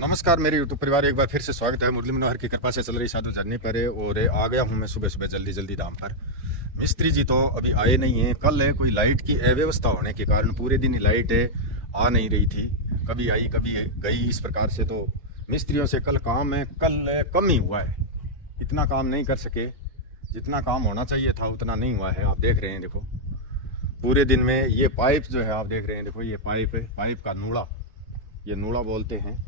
नमस्कार मेरे यूट्यूब परिवार, एक बार फिर से स्वागत है। मुरली मनोहर की कृपा से चल रही साधु झरने पर और आ गया हूँ मैं सुबह सुबह जल्दी धाम पर। मिस्त्री जी तो अभी आए नहीं हैं। कल है कोई लाइट की अव्यवस्था होने के कारण पूरे दिन लाइट आ नहीं रही थी, कभी आई कभी गई। इस प्रकार से तो मिस्त्रियों से कल काम है, कल कम ही हुआ है। इतना काम नहीं कर सके, जितना काम होना चाहिए था उतना नहीं हुआ है। आप देख रहे हैं, देखो पूरे दिन में ये पाइप जो है आप देख रहे हैं, देखो ये पाइप है, पाइप का नूड़ा, ये नूड़ा बोलते हैं।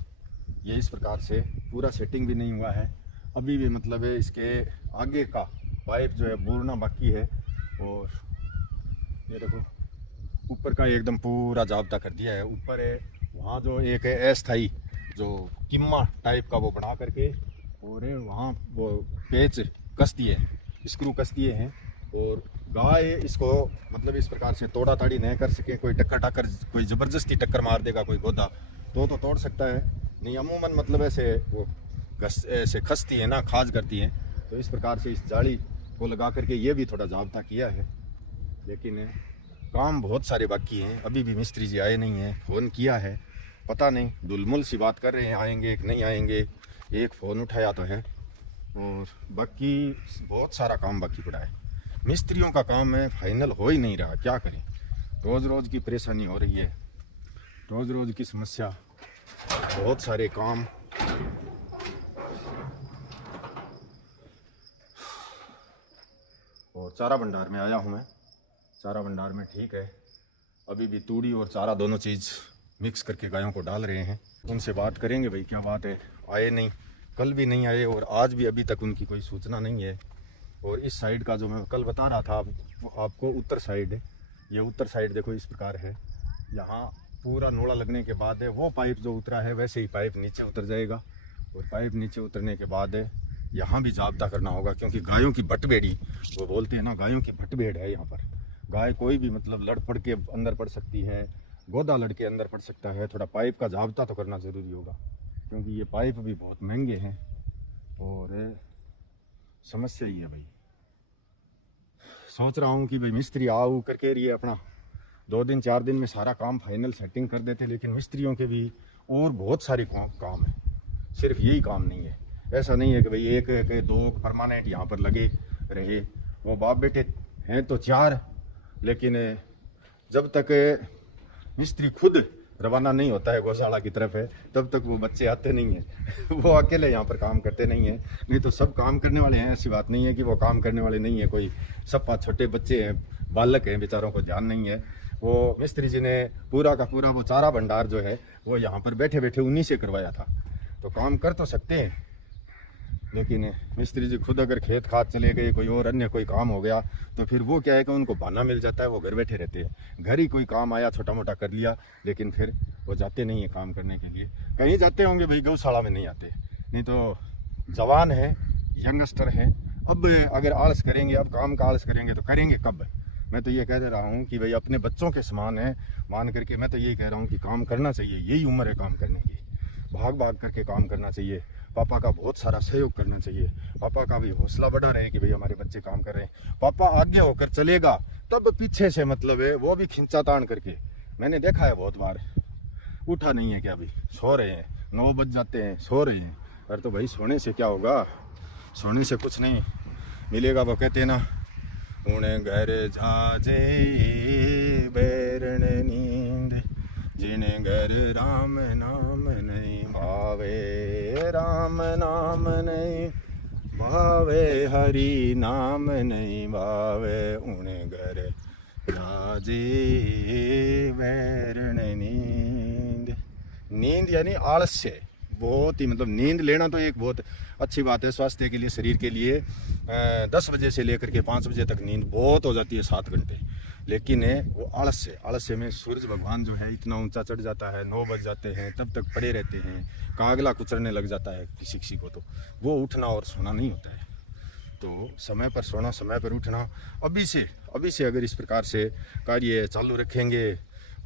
ये इस प्रकार से पूरा सेटिंग भी नहीं हुआ है अभी भी, मतलब है इसके आगे का पाइप जो है बोरना बाकी है। और ये देखो ऊपर का एकदम पूरा जाब्ता कर दिया है। ऊपर है वहाँ जो एक है अस्थाई जो किम्मा टाइप का वो बना करके, और वहाँ वो पेच कस दिए, स्क्रू कस दिए हैं। और गाय इसको मतलब इस प्रकार से तोड़ा ताड़ी नहीं कर सके। कोई टक्कर कोई ज़बरदस्ती टक्कर मार देगा कोई गोदा तो तोड़ सकता है, नहीं अमूमन मतलब ऐसे वो ऐसे खसती है ना, खाज करती है। तो इस प्रकार से इस जाली को लगा करके ये भी थोड़ा जाब्ता किया है, लेकिन काम बहुत सारे बाकी हैं। अभी भी मिस्त्री जी आए नहीं हैं। फ़ोन किया है, पता नहीं दुलमुल सी बात कर रहे हैं, आएंगे कि नहीं आएंगे। एक फ़ोन उठाया तो है, और बाकी बहुत सारा काम बाकी पड़ा है। मिस्त्रियों का काम है, फाइनल हो ही नहीं रहा, क्या करें। रोज़ रोज़ की परेशानी हो रही है, रोज़ रोज़ की समस्या, बहुत सारे काम। और चारा भंडार में आया हूँ मैं। चारा भंडार में ठीक है, अभी भी तूड़ी और चारा दोनों चीज़ मिक्स करके गायों को डाल रहे हैं। उनसे बात करेंगे भाई क्या बात है। आए नहीं, कल भी नहीं आए और आज भी अभी तक उनकी कोई सूचना नहीं है। और इस साइड का जो मैं कल बता रहा था आपको, उत्तर साइड है, ये उत्तर साइड देखो इस प्रकार है। यहाँ पूरा नोड़ा लगने के बाद है वो पाइप जो उतरा है वैसे ही पाइप नीचे उतर जाएगा। और पाइप नीचे उतरने के बाद है यहाँ भी जाब्ता करना होगा, क्योंकि गायों की भटबेड़ी वो बोलते हैं ना, गायों की भटबेड़ है यहाँ पर। गाय कोई भी मतलब लड़ पड़ के अंदर पड़ सकती है, गोदा लड़के अंदर पड़ सकता है। थोड़ा पाइप का जाब्ता तो करना ज़रूरी होगा, क्योंकि ये पाइप भी बहुत महंगे हैं। और समस्या ही है भाई। सोच रहा हूँ कि भाई मिस्त्री आओ करके ये अपना 2 दिन 4 दिन में सारा काम फाइनल सेटिंग कर देते, लेकिन मिस्त्रियों के भी और बहुत सारे काम है, सिर्फ यही काम नहीं है। ऐसा नहीं है कि भाई एक दो परमानेंट यहाँ पर लगे रहे। वो बाप बेटे हैं तो 4, लेकिन जब तक मिस्त्री खुद रवाना नहीं होता है गौशाला की तरफ है तब तक वो बच्चे आते नहीं हैं। वो अकेले यहाँ पर काम करते नहीं हैं, नहीं तो सब काम करने वाले हैं। ऐसी बात नहीं है कि वो काम करने वाले नहीं है, कोई सब 5 छोटे बच्चे हैं, बालक हैं, बेचारों को ध्यान नहीं है। वो मिस्त्री जी ने पूरा का पूरा वो चारा भंडार जो है वो यहाँ पर बैठे बैठे उन्हीं से करवाया था। तो काम कर तो सकते हैं, लेकिन मिस्त्री जी खुद अगर खेत खाद चले गए, कोई और अन्य कोई काम हो गया, तो फिर वो क्या है कि उनको बहाना मिल जाता है, वो घर बैठे रहते हैं। घर ही कोई काम आया छोटा मोटा कर लिया, लेकिन फिर वो जाते नहीं है काम करने के लिए। कहीं जाते होंगे भाई, गौशाला में नहीं आते। नहीं तो जवान है, यंगस्टर हैं, अब अगर आलस करेंगे, अब काम का आलस करेंगे तो करेंगे कब। मैं तो ये कह दे रहा हूँ कि भाई अपने बच्चों के समान है मान करके। मैं तो यही कह रहा हूँ कि काम करना चाहिए, यही उम्र है काम करने की। भाग भाग करके काम करना चाहिए, पापा का बहुत सारा सहयोग करना चाहिए। पापा का भी हौसला बढ़ा रहे कि भाई हमारे बच्चे काम कर रहे हैं। पापा आगे होकर चलेगा तब पीछे से मतलब है वो भी खिंचा तान करके, मैंने देखा है बहुत बार। उठा नहीं है क्या, अभी सो रहे हैं, 9 बज जाते हैं, सो रहे हैं। अरे तो भाई सोने से क्या होगा, सोने से कुछ नहीं मिलेगा। वो कहते हैं ना, उन्हें घर जाजे बैरण नींद, जिन्हें घर राम नाम नहीं भावे, राम नाम नहीं भावे, हरि नाम नहीं भावे, उन्हें घर राजे बैरण नींद। नींद यानी आलस्य, बहुत ही मतलब नींद लेना तो एक बहुत अच्छी बात है स्वास्थ्य के लिए, शरीर के लिए। 10 बजे से लेकर के 5 बजे तक नींद बहुत हो जाती है, 7 घंटे। लेकिन वो आलस्य में सूरज भगवान जो है इतना ऊंचा चढ़ जाता है, 9 बज जाते हैं तब तक पड़े रहते हैं, कागला कुचरने लग जाता है किसी को। तो वो उठना और सोना नहीं होता है। तो समय पर सोना, समय पर उठना। अभी से अगर इस प्रकार से कार्य चालू रखेंगे,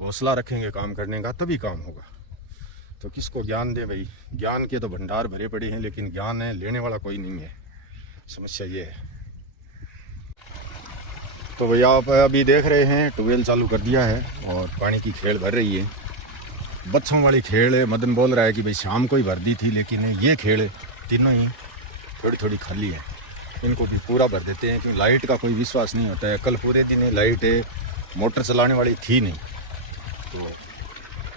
हौसला रखेंगे काम करने का, तभी काम होगा। तो किसको ज्ञान दे भाई, ज्ञान के तो भंडार भरे पड़े हैं, लेकिन ज्ञान है लेने वाला कोई नहीं है। समस्या ये है। तो भैया आप अभी देख रहे हैं ट्यूबवेल चालू कर दिया है और पानी की खेल भर रही है। बच्चों वाली खेल है। मदन बोल रहा है कि भाई शाम को ही भर दी थी, लेकिन ये खेल तीनों ही थोड़ी थोड़ी खाली है, इनको भी पूरा भर देते हैं क्योंकि लाइट का कोई विश्वास नहीं होता है। कल पूरे दिन लाइट है, मोटर चलाने वाली थी नहीं, तो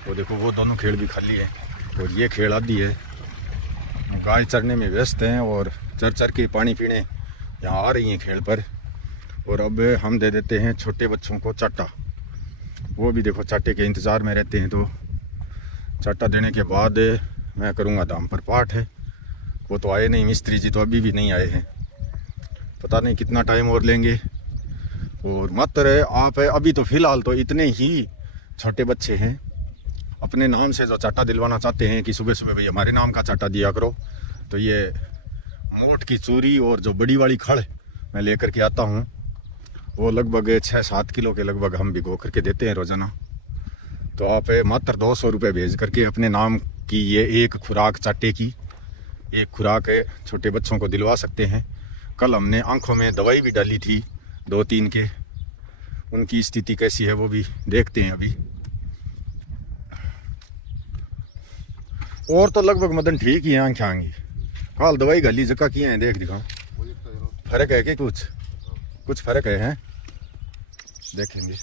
वो देखो वो दोनों खेल भी खाली है। और ये खेल आदि है, गाय चरने में व्यस्त हैं और चर चर के पानी पीने यहाँ आ रही हैं खेल पर। और अब हम दे देते हैं छोटे बच्चों को चाटा, वो भी देखो चाटे के इंतज़ार में रहते हैं। तो चाटा देने के बाद मैं करूँगा दाम पर पाठ है। वो तो आए नहीं, मिस्त्री जी तो अभी भी नहीं आए हैं, पता नहीं कितना टाइम और लेंगे। और मात्र आप अभी तो फ़िलहाल तो इतने ही छोटे बच्चे हैं, अपने नाम से जो चाटा दिलवाना चाहते हैं कि सुबह सुबह भाई हमारे नाम का चाटा दिया करो, तो ये मोट की चूरी और जो बड़ी वाली खड़ मैं लेकर के आता हूँ, वो लगभग 6-7 किलो के लगभग हम भिगो करके देते हैं रोज़ाना। तो आप मात्र 200 रुपये भेज करके अपने नाम की ये एक खुराक चाटे की एक खुराक है छोटे बच्चों को दिलवा सकते हैं। कल हमने आंखों में दवाई भी डाली थी 2-3 के, उनकी स्थिति कैसी है वो भी देखते हैं अभी। और तो लगभग मदन ठीक ही है, आंखें आएंगी काल दवाई गाली जगह की है, देख दिखाओ फर्क है कि कुछ फर्क है, हैं? देखेंगे।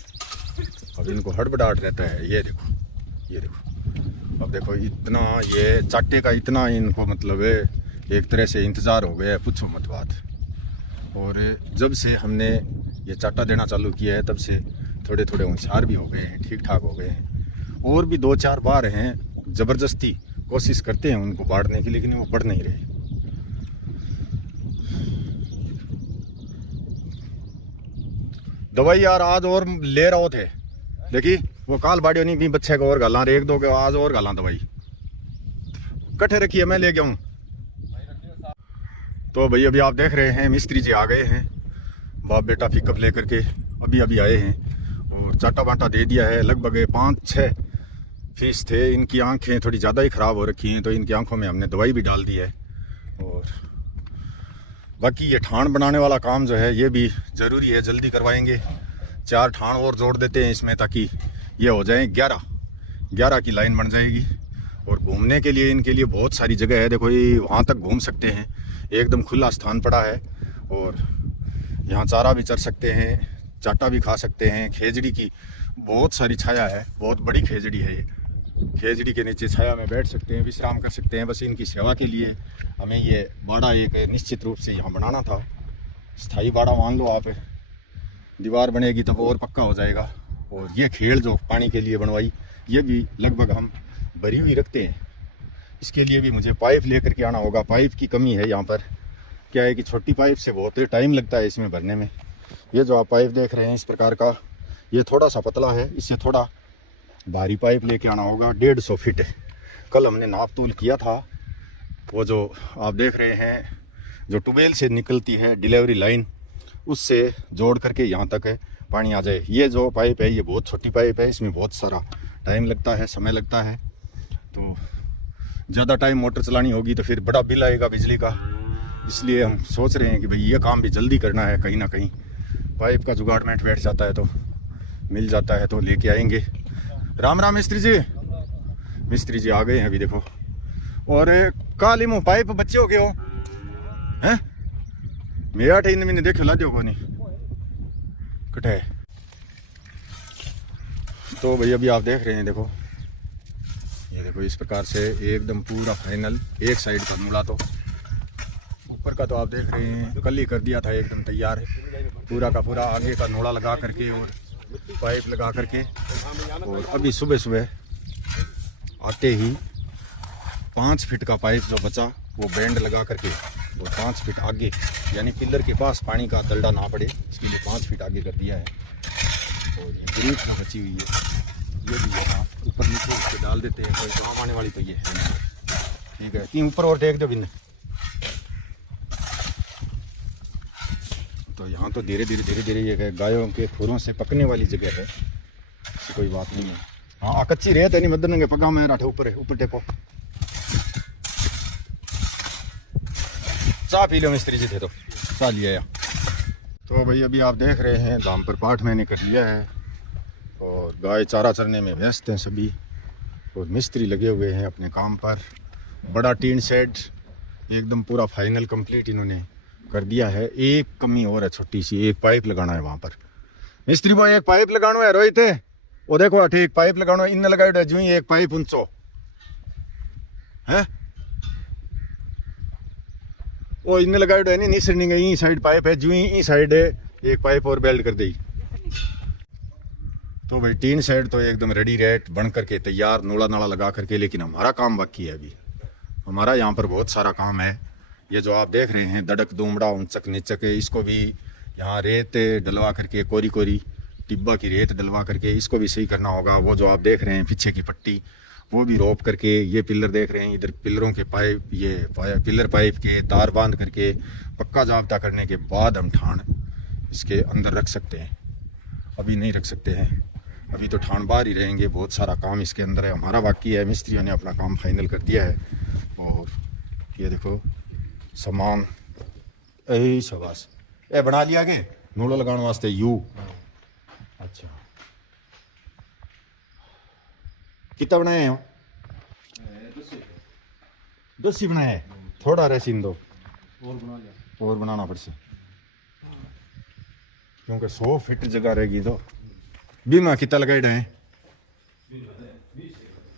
अब इनको हड़बड़ाहट रहता है, ये देखो अब देखो इतना ये चाटे का इतना इनको मतलब है एक तरह से इंतज़ार हो गया है, पूछो मत बात। और जब से हमने ये चाटा देना चालू किया है तब से थोड़े थोड़े होशियार भी हो गए हैं, ठीक ठाक हो गए हैं। और भी 2-4 बार हैं ज़बरदस्ती कोशिश करते हैं उनको बांटने की, लेकिन वो बढ़ नहीं रहे। दवाई यार आज और ले रहे थे, देखी वो काल बाड़ियों नहीं भी बच्चे को और गाला एक दो के आज और गाला दवाई कट्ठे रखी है, मैं ले गया हूँ। तो भाई अभी आप देख रहे हैं मिस्त्री जी आ गए हैं, बाप बेटा पिकअप लेकर के अभी आए हैं और चाटा बाटा दे दिया है। लगभग 5-6 फीस थे, इनकी आंखें थोड़ी ज़्यादा ही ख़राब हो रखी हैं, तो इनकी आंखों में हमने दवाई भी डाल दी है। और बाकी ये ठाण बनाने वाला काम जो है ये भी ज़रूरी है, जल्दी करवाएंगे। 4 ठाण और जोड़ देते हैं इसमें ताकि ये हो जाए 11 की लाइन बन जाएगी। और घूमने के लिए इनके लिए बहुत सारी जगह है, देखो ये वहाँ तक घूम सकते हैं, एकदम खुला स्थान पड़ा है। और यहाँ चारा भी चर सकते हैं, चाटा भी खा सकते हैं। खेजड़ी की बहुत सारी छाया है, बहुत बड़ी खेजड़ी है ये, खेजड़ी के नीचे छाया में बैठ सकते हैं, विश्राम कर सकते हैं। बस इनकी सेवा के लिए हमें ये बाड़ा एक निश्चित रूप से यहाँ बनाना था, स्थायी बाड़ा मान लो आप, दीवार बनेगी तब और पक्का हो जाएगा। और ये खेल जो पानी के लिए बनवाई ये भी लगभग हम भरी हुई रखते हैं, इसके लिए भी मुझे पाइप लेकर के आना होगा। पाइप की कमी है यहाँ पर, क्या है कि छोटी पाइप से बहुत टाइम लगता है इसमें भरने में। ये जो आप पाइप देख रहे हैं इस प्रकार का, ये थोड़ा सा पतला है, इससे थोड़ा भारी पाइप लेके आना होगा। 150 फीट है, कल हमने नाप तोल किया था। वो जो आप देख रहे हैं जो ट्यूबवेल से निकलती है डिलीवरी लाइन, उससे जोड़ करके यहाँ तक पानी आ जाए। ये जो पाइप है ये बहुत छोटी पाइप है, इसमें बहुत सारा टाइम लगता है, समय लगता है। तो ज़्यादा टाइम मोटर चलानी होगी तो फिर बड़ा बिल आएगा बिजली का, इसलिए हम सोच रहे हैं कि भाई ये काम भी जल्दी करना है। कहीं ना कहीं पाइप का जुगाड़मेंट बैठ जाता है तो मिल जाता है तो लेके आएंगे। राम राम मिस्त्री जी, मिस्त्री जी आ गए हैं अभी देखो। और काली मुँह पाइप बच्चे हो गए हो हैं, मेरा इन मैंने देखो ला दो को नहीं कटे। तो भाई अभी आप देख रहे हैं, देखो ये देखो इस प्रकार से एकदम पूरा फाइनल। एक साइड का नूला तो ऊपर का तो आप देख रहे हैं कल ही कर दिया था, एकदम तैयार है पूरा का पूरा। आगे का नोड़ा लगा करके और पाइप लगा करके, और अभी सुबह सुबह आते ही 5 फीट का पाइप जो बचा वो बैंड लगा करके वो 5 फीट आगे, यानी पिलर के पास पानी का दलडा ना पड़े इसके लिए 5 फीट आगे कर दिया है। और ये ग्रीप में बची हुई है, ये भी यहाँ ऊपर नीचे उसके डाल देते हैं। कोई काम आने वाली तो ये है, ठीक है कि ऊपर और टेक दो बिन। तो यहाँ तो धीरे धीरे ये गायों के खुरों से पकने वाली जगह है, ऐसी कोई बात नहीं है। हाँ कच्ची रेत है नहीं मदन पगा में राठे ऊपर टेको। चाय पी लो मिस्त्री जी थे तो चाय लिया। तो भाई अभी आप देख रहे हैं दाम पर पाठ मैंने कर लिया है और गाय चारा चरने में व्यस्त हैं सभी। और मिस्त्री लगे हुए हैं अपने काम पर। बड़ा टीन शेड एकदम पूरा फाइनल कंप्लीट इन्होंने कर दिया है। एक कमी और है छोटी सी, एक पाइप लगाना है वहाँ पर। मिस्त्री वो एक पाइप लगाना है रोहित, वो देखो अठे एक पाइप लगाना है, इन लगाए जो ही एक पाइप ऊंचो है वो इन लगाए है नहीं निसरनी गई साइड पाइप है जो ही साइड है एक पाइप और बेल्ट कर दी। तो भाई टीन शेड तो एकदम रेडी रेट बन करके तैयार, नोड़ा नाड़ा लगा करके। लेकिन हमारा काम बाकी है अभी, हमारा यहाँ पर बहुत सारा काम है। ये जो आप देख रहे हैं दड़क दुमड़ा ऊंचक नीचक, इसको भी यहाँ रेत डलवा करके कोरी कोरी टिब्बा की रेत डलवा करके इसको भी सही करना होगा। वो जो आप देख रहे हैं पीछे की पट्टी वो भी रोप करके, ये पिलर देख रहे हैं इधर पिलरों के पाइप, ये पिलर पाइप के तार बांध करके पक्का जाब्ता करने के बाद हम ठाण इसके अंदर रख सकते हैं। अभी नहीं रख सकते हैं, अभी तो ठाण बाहर ही रहेंगे। बहुत सारा काम इसके अंदर है, हमारा बाकी है। मिस्त्रियों ने अपना काम फाइनल कर दिया है। और ये देखो सामान यही शाबाश ये बना लिया के नूड़ा लगाने वास्ते यू। अच्छा कितना बनाए हो? 10 ही बनाए, थोड़ा रेसिन दो और बनाना पड़से क्योंकि 100 फीट जगह रहेगी। तो बीमा कितना लगाए हैं?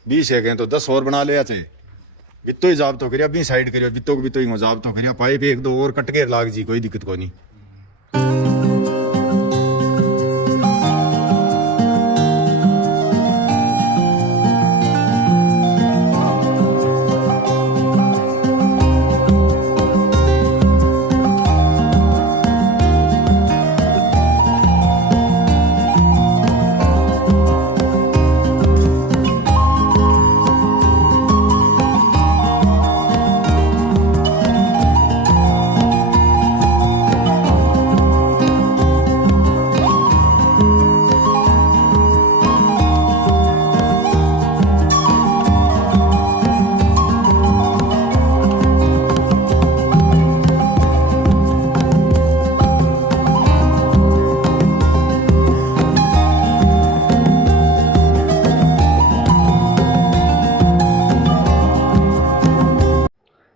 20 है तो 10 और बना लिया चाहे बितो ही जाब तो करिया, भी साइड करियो बितो को बितो ही जाब तो करिया। पाइप एक दो और कट के लाग जी, कोई दिक्कत को नहीं।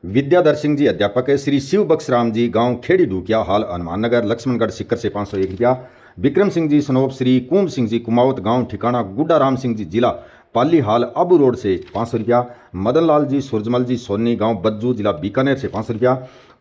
विद्याधर सिंह जी अध्यापक है। श्री शिव बख्शराम जी गांव खेड़ी ढूकिया हाल हनुमान नगर लक्ष्मणगढ़ सिक्कर से 501 रुपया। विक्रम सिंह जी सनोप। श्री कुंभ सिंह जी कुमावत गांव ठिकाना गुड्डा राम सिंह जी जिला पाली हाल आबू रोड से 500 रुपया। मदन लाल जी सूरजमल जी सोनी गांव बज्जू जिला बीकानेर से 500 रुपया।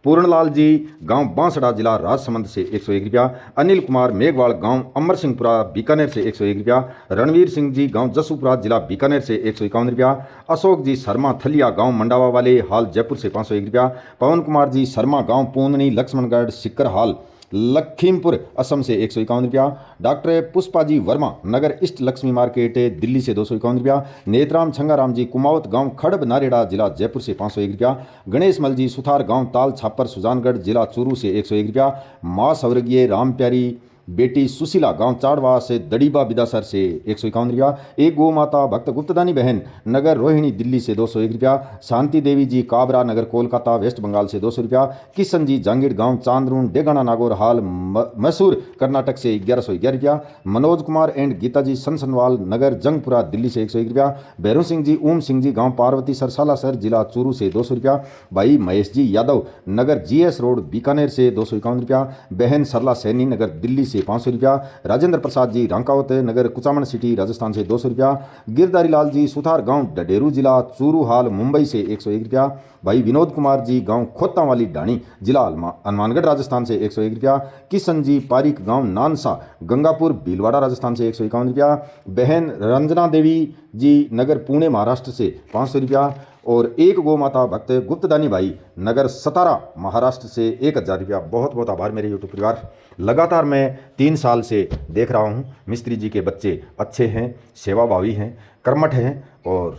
पूर्णलाल जी गांव बांसड़ा जिला राजसमंद से 101 रुपया। अनिल कुमार मेघवाल गांव अमर सिंहपुरा बीकानेर से 101 रुपया। रणवीर सिंह जी गांव जसूपुरा जिला बीकानेर से 151 रुपया। अशोक जी शर्मा थलिया गांव मंडावा वाले हाल जयपुर से 501 रुपया। पवन कुमार जी शर्मा गांव पूननी लक्ष्मणगढ़ सिक्कर हाल लखीमपुर असम से 151 रुपया। डॉक्टर पुष्पा जी वर्मा नगर ईस्ट लक्ष्मी मार्केट दिल्ली से 251 रुपया। नेतराम छंगाराम जी कुमावत गांव खड़ब नारेड़ा जिला जयपुर से 501 रुपया। गणेश मल जी सुथार गांव ताल छापर सुजानगढ़ जिला चूरू से 101 रुपया। माँ स्वर्गीय राम प्यारी बेटी सुशीला गांव चाड़वा से दड़ीबा बिदासर से 151 रुपया। एक गौ माता भक्त गुप्तदानी बहन नगर रोहिणी दिल्ली से 201 रुपया। शांति देवी जी काबरा नगर कोलकाता वेस्ट बंगाल से 200 रुपया। किशन जी जांगीर गांव चांदरून डेगाना नागौर हाल मैसूर कर्नाटक से 1111 रुपया। मनोज कुमार एंड गीता जी सनसनवाल नगर जंगपुरा दिल्ली से 101 रुपया। भैरू सिंह जी ओम सिंह जी गांव पार्वती सरसाला सर जिला चूरू से 200 रुपया। भाई महेश जी यादव नगर जीएस रोड बीकानेर से 251 रुपया। बहन सरला सैनी नगर दिल्ली से 500 रुपया। राजेंद्र प्रसाद जी रांकावत नगर कुचामन सिटी राजस्थान से 200 रुपया। गिरधारी लाल जी सुथार गांव डडेरू जिला चूरू हाल मुंबई से 101 रुपया। भाई विनोद कुमार जी गांव खोता वाली डाणी जिला हनुमानगढ़ राजस्थान से 101 रुपया। किशन जी पारिक गांव नानसा गंगापुर भीलवाड़ा राजस्थान से 151 रुपया। बहन रंजना देवी जी नगर पुणे महाराष्ट्र से 500 रुपया। और एक गौ माता भक्त गुप्तदानी भाई नगर सतारा महाराष्ट्र से 1000 रुपया। बहुत बहुत आभार मेरे यूट्यूब परिवार। लगातार मैं 3 साल से देख रहा हूँ मिस्त्री जी के बच्चे अच्छे हैं, सेवाभावी हैं, कर्मठ हैं और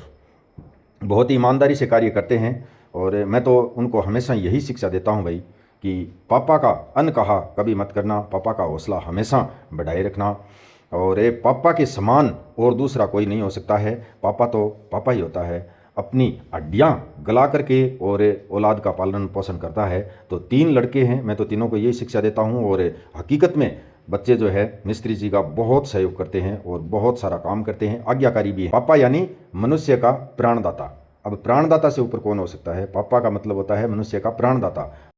बहुत ही ईमानदारी से कार्य करते हैं। और मैं तो उनको हमेशा यही शिक्षा देता हूँ भाई कि पापा का अन कहा कभी मत करना, पापा का हौसला हमेशा बढ़ाए रखना। और ये पापा के समान और दूसरा कोई नहीं हो सकता है। पापा तो पापा ही होता है, अपनी हड्डियाँ गला करके और औलाद का पालन पोषण करता है। तो 3 लड़के हैं, मैं तो तीनों को यही शिक्षा देता हूँ। और हकीकत में बच्चे जो है मिस्त्री जी का बहुत सहयोग करते हैं और बहुत सारा काम करते हैं, आज्ञाकारी भी है। पापा यानी मनुष्य का प्राणदाता। अब प्राणदाता से ऊपर कौन हो सकता है? पापा का मतलब होता है मनुष्य का प्राणदाता।